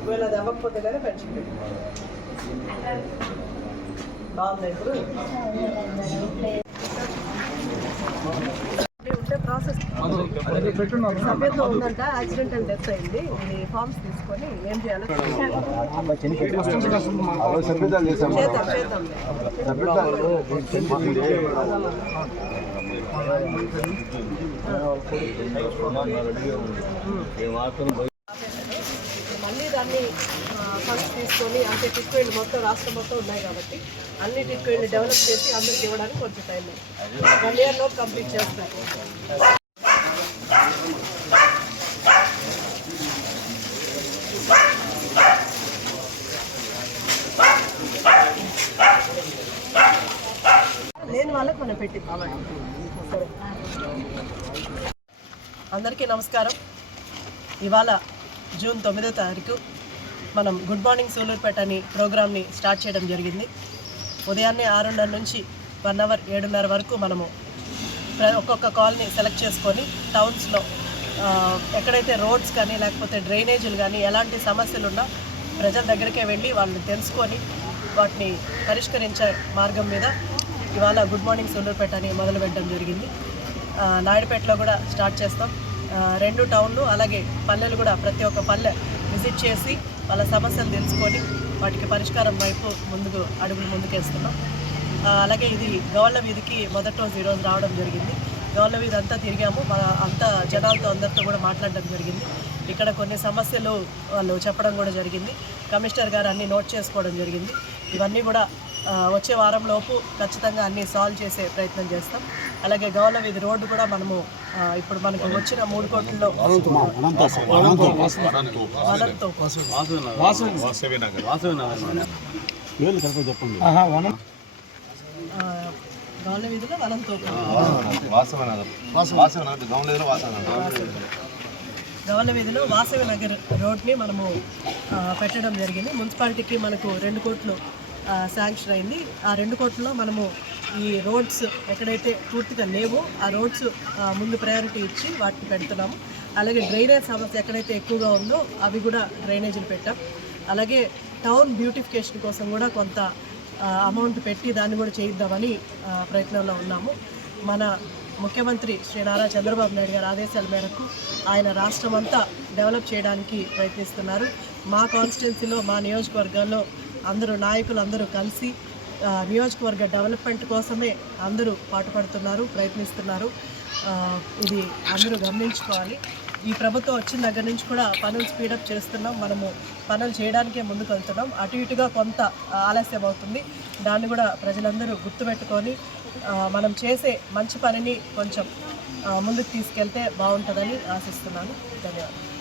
ఒకవేళ అది అవ్వకపోతే కానీ పెన్షన్ బాగుంది. ఇప్పుడు ఉంటే ప్రాసెస్ సభ్యత్వం ఉందంట, యాక్సిడెంటల్ డెత్ అయింది. ఇది ఫార్మ్స్ తీసుకొని ఏం చేయాలో మళ్ళీ దాన్ని ఫండ్స్ తీసుకొని అంటే ట్రీట్మెంట్ మొత్తం రాష్ట్రం మొత్తం ఉన్నాయి కాబట్టి అన్ని ట్రీట్మెంట్ డెవలప్ చేసి అందరికి ఇవ్వడానికి కొంచెం టైం 1 year లో కంప్లీట్ చేస్తారు. లేని వాళ్ళకి మనం పెట్టి. సరే, అందరికీ నమస్కారం. ఇవాళ జూన్ 9వ తారీఖు మనం గుడ్ మార్నింగ్ సూలూరుపేట అని ప్రోగ్రామ్ని స్టార్ట్ చేయడం జరిగింది. ఉదయాన్నే 6:30 నుంచి 1 hour 7:30 వరకు మనము ఒక్కొక్క కాలనీ సెలెక్ట్ చేసుకొని టౌన్స్లో ఎక్కడైతే రోడ్స్ కానీ లేకపోతే డ్రైనేజీలు కానీ ఎలాంటి సమస్యలు ఉన్నా ప్రజల దగ్గరికే వెళ్ళి వాళ్ళని తెలుసుకొని వాటిని పరిష్కరించే మార్గం మీద ఇవాళ గుడ్ మార్నింగ్ సూలూరుపేట అని మొదలు పెట్టడం జరిగింది. నాయుడుపేటలో కూడా స్టార్ట్ చేస్తాం. 2 టౌన్లు అలాగే పల్లెలు కూడా ప్రతి ఒక్క పల్లె విజిట్ చేసి వాళ్ళ సమస్యలు తెలుసుకొని వాటికి పరిష్కారం వైపు అడుగులు ముందుకేస్తున్నాం. అలాగే ఇది గవర్ల వీధికి మొదటి రోజు ఈరోజు రావడం జరిగింది. గవర్ల వీధి అంతా తిరిగాము, అంతా జనాలతో అందరితో కూడా మాట్లాడడం జరిగింది. ఇక్కడ కొన్ని సమస్యలు వాళ్ళు చెప్పడం కూడా జరిగింది. కమిషనర్ గారు అన్నీ నోట్ చేసుకోవడం జరిగింది. ఇవన్నీ కూడా వచ్చే వారంలోపు ఖచ్చితంగా అన్నీ సాల్వ్ చేసే ప్రయత్నం చేస్తాం. అలాగే గవర్ల వీధి రోడ్డు కూడా మనము ఇప్పుడు మనకు వచ్చిన 3 కోట్లలో గవర్ల వీధిలో గవర్ల వీధిలో వాసవి నగర్ రోడ్ని మనము పెట్టడం జరిగింది. మున్సిపాలిటీకి మనకు 2 కోట్లు శాంక్షన్ అయింది. ఆ 2 కోట్లలో మనము ఈ రోడ్స్ ఎక్కడైతే పూర్తిగా లేవో ఆ రోడ్స్ ముందు ప్రయారిటీ ఇచ్చి వాటిని పెడుతున్నాము. అలాగే డ్రైనేజ్ సమస్య ఎక్కడైతే ఎక్కువగా ఉందో అవి కూడా డ్రైనేజీలు పెట్టాం. అలాగే టౌన్ బ్యూటిఫికేషన్ కోసం కూడా కొంత అమౌంట్ పెట్టి దాన్ని కూడా చేయిద్దామని ప్రయత్నంలో ఉన్నాము. మన ముఖ్యమంత్రి శ్రీ నారా చంద్రబాబు నాయుడు గారి ఆదేశాల మేరకు ఆయన రాష్ట్రం అంతా డెవలప్ చేయడానికి ప్రయత్నిస్తున్నారు. మా కాన్స్టిట్యున్సీలో మా నియోజకవర్గాల్లో అందరూ నాయకులు అందరూ కలిసి నియోజకవర్గ డెవలప్మెంట్ కోసమే అందరూ పాటుపడుతున్నారు, ప్రయత్నిస్తున్నారు. ఇది అందరూ గమనించుకోవాలి. ఈ ప్రభుత్వం వచ్చిన దగ్గర నుంచి కూడా పనులు స్పీడప్ చేస్తున్నాం. మనము పనులు చేయడానికే ముందుకు వెళ్తున్నాం. అటు ఇటుగా కొంత ఆలస్యం అవుతుంది. దాన్ని కూడా ప్రజలందరూ గుర్తుపెట్టుకొని మనం చేసే మంచి పనిని కొంచెం ముందుకు తీసుకెళ్తే బాగుంటుందని ఆశిస్తున్నాను. ధన్యవాదాలు.